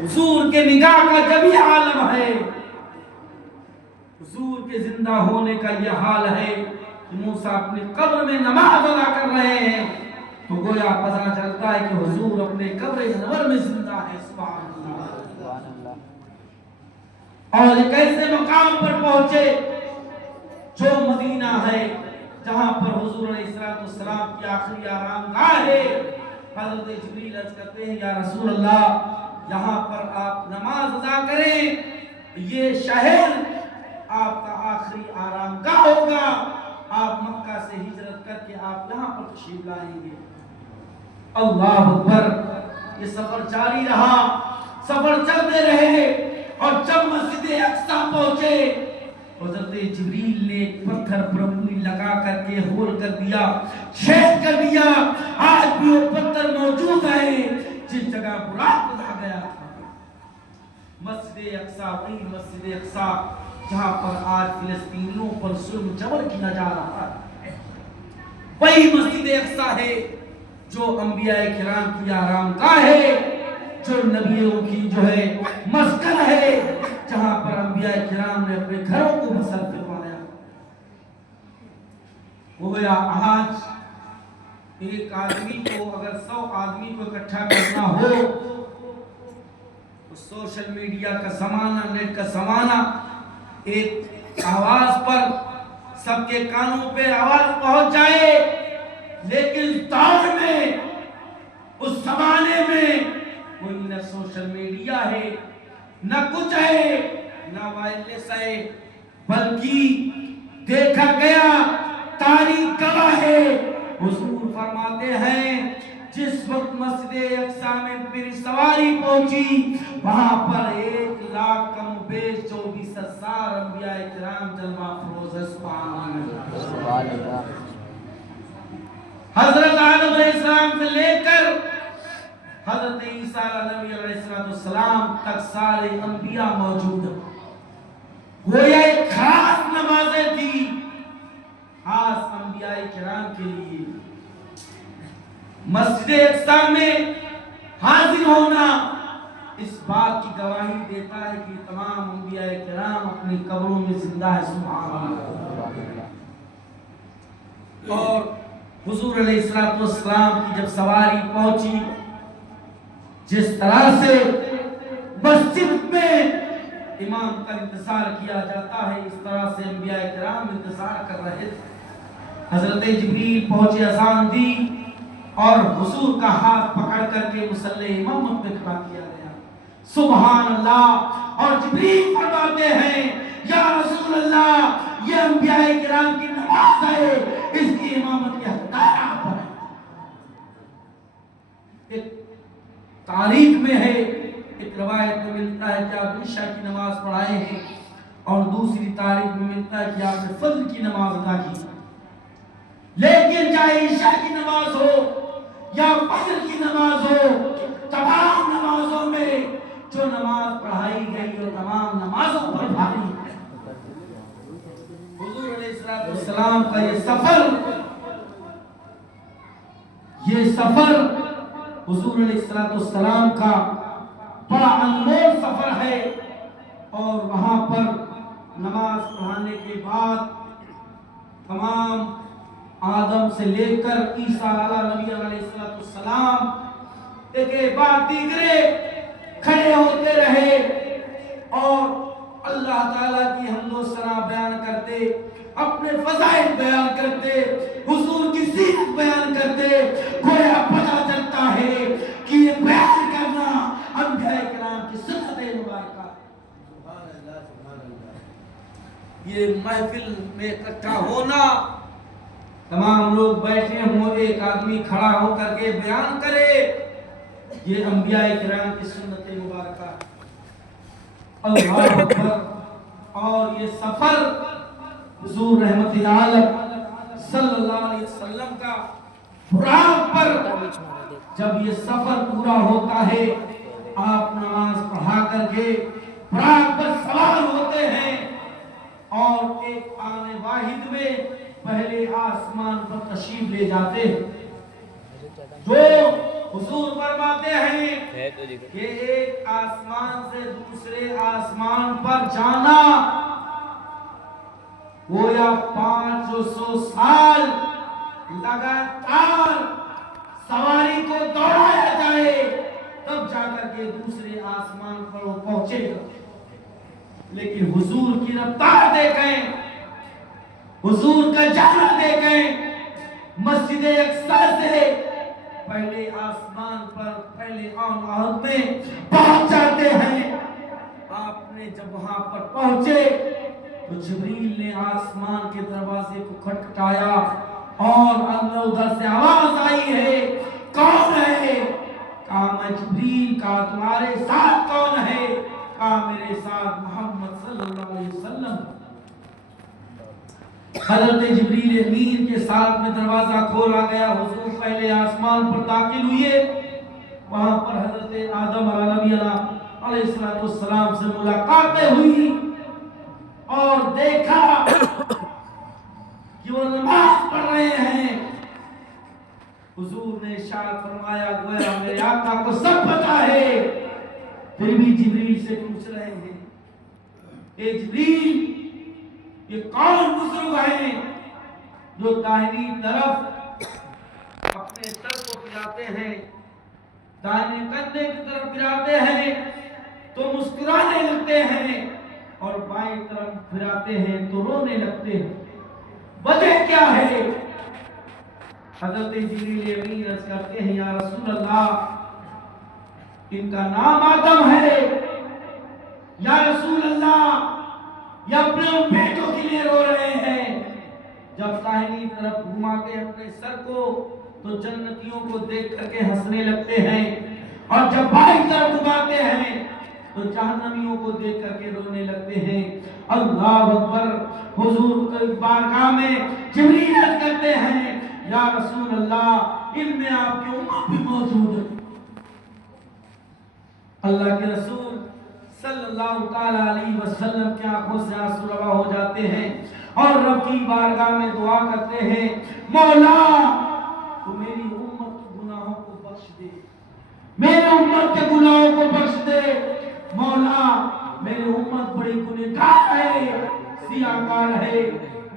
حضور کے نگاہ کا جب یہ عالم ہے، حضور کے زندہ ہونے کا یہ حال ہے کہ موسیٰ اپنی قبر میں نماز ادا کر رہے ہیں تو گویا پتہ چلتا ہے کہ حضور اپنے قبر انور میں زندہ ہے۔ سبحان اللہ۔ اور ایک ایسے مقام پر پہنچے جو مدینہ ہے جہاں پر حضور علیہ السلام کی آخری آرام گاہ ہے۔ حضرت جبریل عرض کرتے ہیں یا رسول اللہ یہاں پر آپ نماز ادا کریں، یہ شہر آپ کا آخری آرام گاہ ہوگا، آپ مکہ سے ہجرت کر کے آپ یہاں پر تشریف لائیں گے۔ اللہ اکبر۔ یہ سفر جاری رہا، سفر چلتے رہے اور جب مسجد اقصی پہنچے حضرت جبریل نے ایک پتھر پر انگلی لگا کر کے ہول کر دیا، چھید کر دیا۔ آج بھی وہ پتھر موجود ہے جس جگہ براق بنا گیا تھا۔ مسجد اقصی، وہی مسجد اقصی جہاں پر آج فلسطینیوں پر ظلم جبر کیا جا رہا ہے، وہی مسجد اقصی ہے جو انبیاء کرام کی آرام گاہ ہے، جو نبیوں کی جو ہے مسکن ہے، جہاں پر انبیاء کرام نے اپنے گھروں کو مسل فرمایا۔ گویا آج ایک آدمی کو اگر 100 آدمی کو اکٹھا کرنا ہو تو سوشل میڈیا کا زمانہ، نیٹ کا زمانہ، ایک آواز پر سب کے کانوں پہ آواز پہنچ جائے، لیکن اس دور میں، اس زمانے میں کوئی نہ سوشل میڈیا ہے، نہ کچھ ہے، نہ وائرلیس ہے، بلکہ دیکھا گیا تاریخ گواہ ہے۔ حضور فرماتے ہیں جس وقت مسجد اقصی میں پھر سواری پہنچی وہاں پر 1,00,000 کم بیش 24,000 انبیاء کرام جلوہ افروز ہے۔ سبحان اللہ۔ حضرت آدم علیہ السلام سے لے کر حضرت عیسیٰ علیہ السلام تک سارے انبیاء موجود ہیں۔ گویا ایک خاص نمازیں تھی خاص انبیاء کرام کے لیے۔ مسجد اقصی میں حاضر ہونا اس بات کی گواہی دیتا ہے کہ تمام انبیاء کرام اپنی قبروں میں زندہ ہے۔ سبحان اللہ۔ اور حضور علیہ السلام کی جب سواری پہنچی، جس طرح سے مسجد میں امام کا انتظار کیا جاتا ہے اس طرح سے انبیاء کرام انتظار کر رہے تھے۔ حضرت جبریل پہنچے، اذان دی اور حضور کا ہاتھ پکڑ کر کے مصلی امامت میں کھڑا کیا گیا۔ سبحان اللہ۔ اور جبریل فرماتے ہیں یا رسول اللہ یہ انبیاء کرام کی نماز ہے، اس کی امامت کے حقدار آپ ہیں۔ ایک تاریخ میں ہے، ایک روایت میں ملتا ہے کہ آپ عشاء کی نماز پڑھائے ہیں، اور دوسری تاریخ میں ملتا ہے کہ آپ نے فجر کی نماز ادا کی۔ لیکن چاہے عشاء کی نماز ہو یا فجر کی نماز ہو، تمام نمازوں میں جو نماز پڑھائی گئی اور تمام نمازوں پر بھاری ہے۔ حضور علیہ السلام کا یہ سفر حضور علیہ السلام کا بڑا انمول سفر ہے، اور وہاں پر نماز پڑھانے کے بعد تمام آدم سے لے کر عیسیٰ علیہ السلام ایک بعد دیگرے کھڑے ہوتے رہے اور اللہ تعالیٰ کی حمد و ثنا بیان کرتے، اپنے فضائل بیان کرتے، حضور کی سیرت بیان کرتے۔ گویا پتہ چلتا ہے کہ یہ بیان کرنا انبیاء کرام کی سنت مبارکہ۔ یہ محفل میں اکٹھا ہونا، تمام لوگ بیٹھے ہوں، ایک آدمی کھڑا ہو کر کے بیان کرے، یہ انبیاء کرام کی سنت مبارکہ۔ اللہ اکبر۔ اور یہ سفر حضور رحمت عالم صلی اللہ علیہ وسلم کا براق پر جب یہ سفر پورا ہوتا ہے، آپ نماز پڑھا کر کے براق پر سوار ہوتے ہیں اور ایک آن واحد میں پہلے آسمان پر تشریف لے جاتے ہیں۔ جو حضور فرماتے ہیں کہ ایک آسمان سے دوسرے آسمان پر جانا گویا 500 سال لگاتار سواری کو دوڑایا جائے تب جا کر کے دوسرے آسمان پر وہ پہنچے گا. لیکن حضور کی رفتار دیکھیں, حضور کا جانا دیکھیں, مسجد اقصی سے پہلے آسمان پر پہلے عہد میں پہنچ جاتے ہیں. آپ نے جب وہاں پر پہنچے تو جبریل نے آسمان کے دروازے کو کھٹکھٹایا اور اندر ادھر سے آواز آئی ہے, کون ہے؟ کہا میں جبریل. کہا تمہارے ساتھ کون ہے؟ کہا میرے ساتھ محمد صلی اللہ علیہ وسلم. حضرت جبریل امین کے ساتھ میں دروازہ کھولا گیا. حضور پہلے آسمان پر داخل ہوئے. وہاں پر حضرت آدم علیہ السلام سے ملاقاتیں ہوئی اور دیکھا کہ وہ نماز پڑھ رہے ہیں. حضور نے ارشاد فرمایا گویا میرے آقا کو سب پتہ ہے, پھر بھی جبریل سے پوچھ رہے ہیں اے جبریل یہ کون بزرگ ہیں جو دائنی طرف اپنے سر کو پھراتے ہیں, دائنے کندھے کی طرف پھراتے ہیں تو مسکرانے لگتے ہیں اور بائیں طرف پھراتے ہیں تو رونے لگتے ہیں, وجہ کیا ہے؟ حضرت جبریل امین عرض کرتے ہیں یا رسول اللہ ان کا نام آدم ہے. یا رسول اللہ یہ اپنے بیٹوں کے لیے رو رہے ہیں. جب دائنی طرف گھماتے اپنے سر کو تو جنتیوں کو دیکھ کر کے ہنسنے لگتے ہیں اور جب بائیں طرف گھماتے ہیں تو جہنمیوں کو دیکھ کر کے رونے لگتے ہیں. اللہ اکبر. حضور کی بارگاہ میں جبریل عرض کرتے ہیں یا رسول اللہ ان میں آپ کی امت بھی موجود ہے. اللہ کے رسول صلی اللہ تعالی علیہ وسلم کی آنکھوں سے آنسو روا ہو جاتے ہیں اور رب کی بارگاہ میں دعا کرتے ہیں مولا تو میری امت کے گناہوں کو بخش دے, میری امت کے گناہوں کو بخش دے. مولا میری امت بڑی گنہگار ہے, سیاہکار ہے,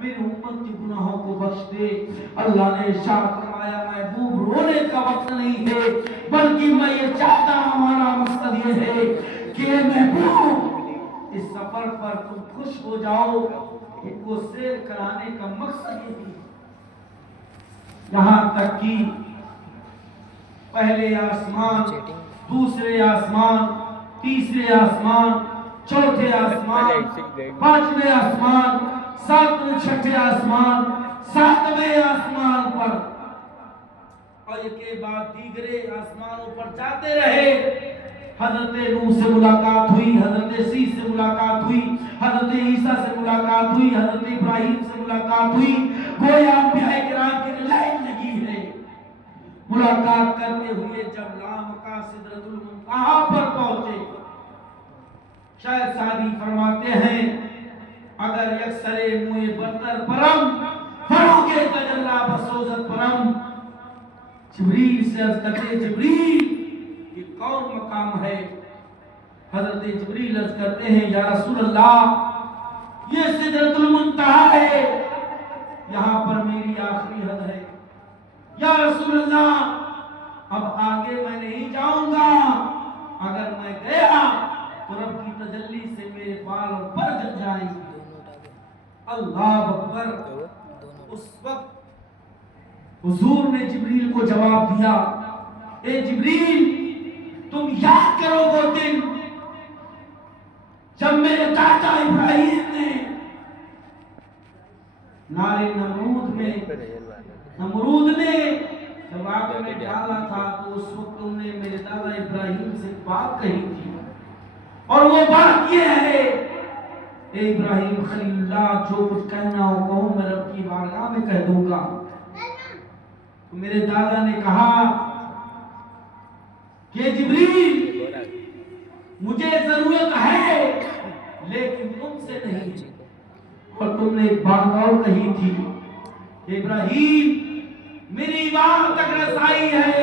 میری امت کے گناہوں کو بخش دے. اللہ نے ارشاد فرمایا محبوب رونے کا وقت نہیں ہے بلکہ میں یہ چاہتا ہوں, ہمارا مقصد یہ ہے کہ محبوب اس سفر پر تم خوش ہو جاؤ. ان کو سیر کرانے کا مقصد یہ ہے یہاں تک کہ پہلے آسمان, دوسرے آسمان, تیسرے آسمان, چوتھے آسمان, پانچویں آسمان, ساتویں چھٹے آسمان, ساتویں آسمان پر اور ایک کے بعد دیگرے آسمانوں پر جاتے رہے. حضرت نوح سے ملاقات ہوئی, حضرت سیح سے ملاقات ہوئی, حضرت عیسیٰ سے ملاقات ہوئی, حضرت ابراہیم سے ملاقات ہوئی. گویا انبیاء کرام کی لائن لگی ہے. ملاقات کرتے ہوئے جب لامکا سدرۃ المنتہا پر پہنچے, شاید سعدی فرماتے ہیں اگر یکسر موئے برتر پرم فروغ تجلی بسوزت پرم. جبریل سے عرض کرتے جبریل یہ کون مقام ہے؟ حضرت جبریل عرض کرتے ہیں یا رسول اللہ یہ سدرۃ المنتہا ہے, یہاں پر میری آخری حد ہے. یا رسول اللہ اب آگے میں نہیں جاؤں گا, اگر میں گیا تو رب کی تجلی سے میرے بال اور پر جل جائیں گے. اللہ اکبر. اس وقت حضور نے جبریل کو جواب دیا اے جبریل تم یاد کرو وہ دن جب میرے دادا ابراہیم نے نارے نمرود نے جب آگ میں ڈالا تھا تو اس وقت انہوں نے میرے دادا ابراہیم سے بات کہی تھی اور وہ بات یہ ہے اے ابراہیم خلیل اللہ جو کچھ کہنا ہو کہوں میں رب کی بارگاہ میں کہہ دوں گا. تو میرے دادا نے کہا کہ جبریل مجھے ضرورت ہے لیکن تم سے نہیں, اور تم نے ایک بات اور کہی تھی ابراہیم میری بات تک رسائی ہے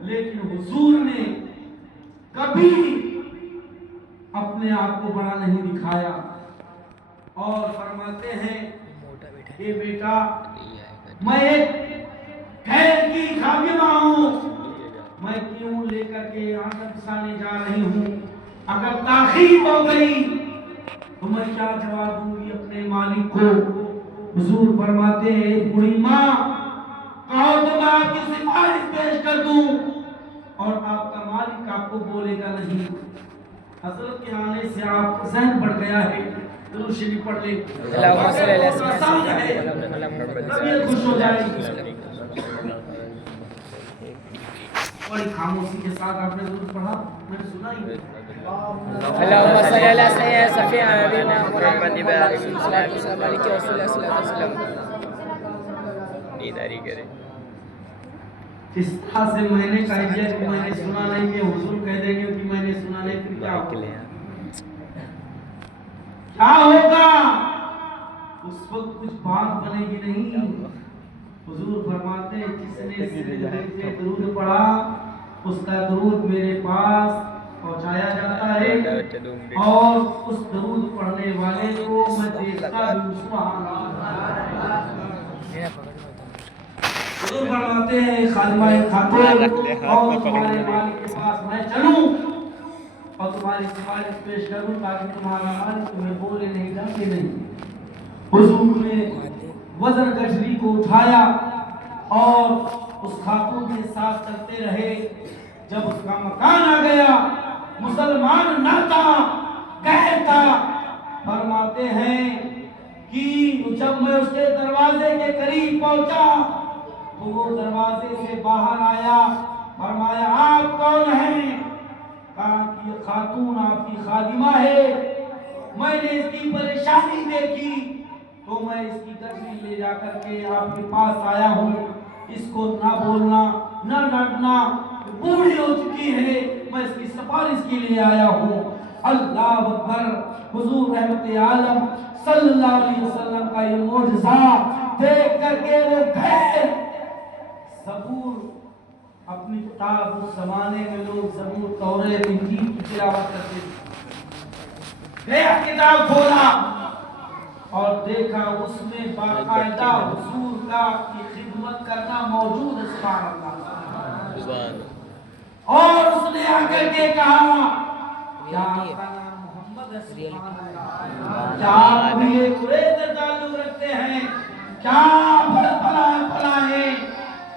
لیکن حضور نے کبھی اپنے آپ کو بڑا نہیں دکھایا اور فرماتے ہیں کہ بیٹا میں ایک خیر کی خادمہ ہوں، میں کیوں لے کر کے یہاں تک پسانے جا رہی ہوں، اگر تاخیر ہو گئی تو میں کیا جواب دوں گی اپنے مالک کو؟ حضور فرماتے ہیں بوڑھی ماں کہو تو میں آپ کی سفارش پیش کر دوں اور آپ کا مالک آپ کو بولے گا نہیں۔ حضرت کے آنے سے آپ کا ذہن بڑھ گیا ہے، درود شریف پڑھ لیں، آسان ہے، طبیعت خوش ہو جائے گی۔ بڑی خاموشی کے ساتھ آپ نے درود پڑھا، میں نے سنا ہی اللهم صل على سيدنا شفيع نبينا محمد وعلى اله وصحبه مالك رسول الله صلى الله عليه وسلم نیداری کرے اس طرح سے میں نے کہہ دیا کہ میں نے سنا نہیں، کہ حضور کہہ دیں گے کہ میں نے سنا نہیں، پھر کیا ہوگا؟ اس وقت کچھ بات بنے گی نہیں۔ حضور فرماتے ہیں جس نے سجدے پہ درود پڑھا اس کا درود میرے پاس پہنچایا جاتا ہے اور اس درود پڑھنے والے کو میں دیکھتا بھی ہوں۔ سبحان اللہ۔ حضور فرماتے ہیں خادمہ خاتون اور تمہارے مالک کے پاس میں چلوں اور تمہاری سفارش پیش کروں تاکہ تمہارا مالک تمہیں بولے نہیں، ڈانٹے نہیں۔ حضور نے وزن گٹھری کو اٹھایا اور اس خاتون کے ساتھ چلتے رہے۔ جب اس کا مکان آ گیا، مسلمان نہ تھا، غیر تھا، فرماتے ہیں کہ جب میں اس کے دروازے کے قریب پہنچا تو وہ دروازے سے باہر آیا، فرمایا آپ کون ہیں؟ کہا کہ یہ خاتون آپ کی خادمہ ہے، میں نے اس کی پریشانی دیکھی تو میں اس کی گٹھری لے جا کر کے آپ کے پاس آیا ہوں، اس کو نہ بولنا نہ ڈانٹنا، بوڑھی ہو چکی ہے، میں اس کی سفارش کے لیے آیا ہوں۔ اللہ اکبر۔ حضور رحمت عالم صلی اللہ علیہ وسلم کا یہ معجزہ دیکھ کر کے وہ گئے۔ زبور اپنی کتاب، اس زمانے میں لوگ زبور، توریت، انجیل کی تلاوت کرتے تھے، گیا کتاب کھولا اور دیکھا اس میں باقاعدہ حضور کا کی خدمت کرنا موجود ہے۔ سبحان اللہ۔ اور اس نے آ کر کے کہا کیا آپ کا نام محمد ہے؟ سبحان اللہ۔ کیا آپ بھی ایک قریش سے تعلق رکھتے ہیں؟ کیا فلاں ہیں؟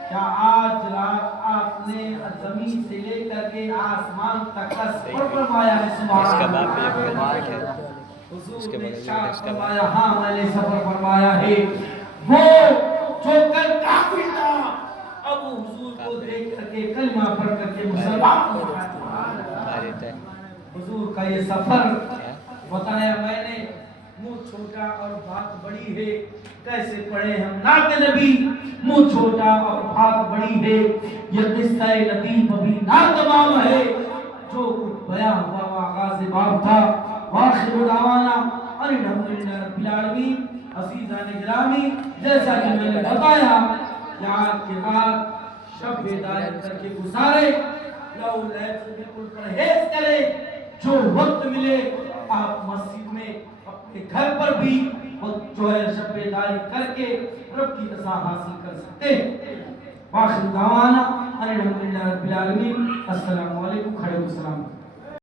کیا آج رات آپ نے زمین سے لے کر کے آسمان تک کا سفر فرمایا ہے؟ سبحان اللہ۔ حضور نے ارشاد فرمایا ہاں میں نے سفر فرمایا ہے۔ وہ جو کل کافر تھا اب وہ حضور کو دیکھ کر کے کلمہ پڑھ کر کے مسلمان ہو گیا۔ حضور کا یہ سفر بتایا میں نے، منہ چھوٹا اور بات بڑی ہے، کیسے پڑھے ہم نعت نبی، منہ چھوٹا اور بات بڑی ہے، یہ قصہ لطیف ابھی ناتمام ہے، جو کچھ بیان ہوا وہ آغاز باب تھا۔ واخر دعوانا ان الحمدللہ رب العالمین۔ عزیزان گرامی، جیسا کہ میں نے بتایا یاد کے بعد شب بیداری کر کے گزارے، لو لیل سے بالکل پرہیز کرے، جو وقت ملے آپ مسجد میں اپنے گھر پر بھی جو ہے شب بیداری کر کے رب کی رضا حاصل کر سکتے ہیں۔ واخر دعوانا ان الحمدللہ رب العالمین۔ السلام علیکم، کھڑے ہو سلام۔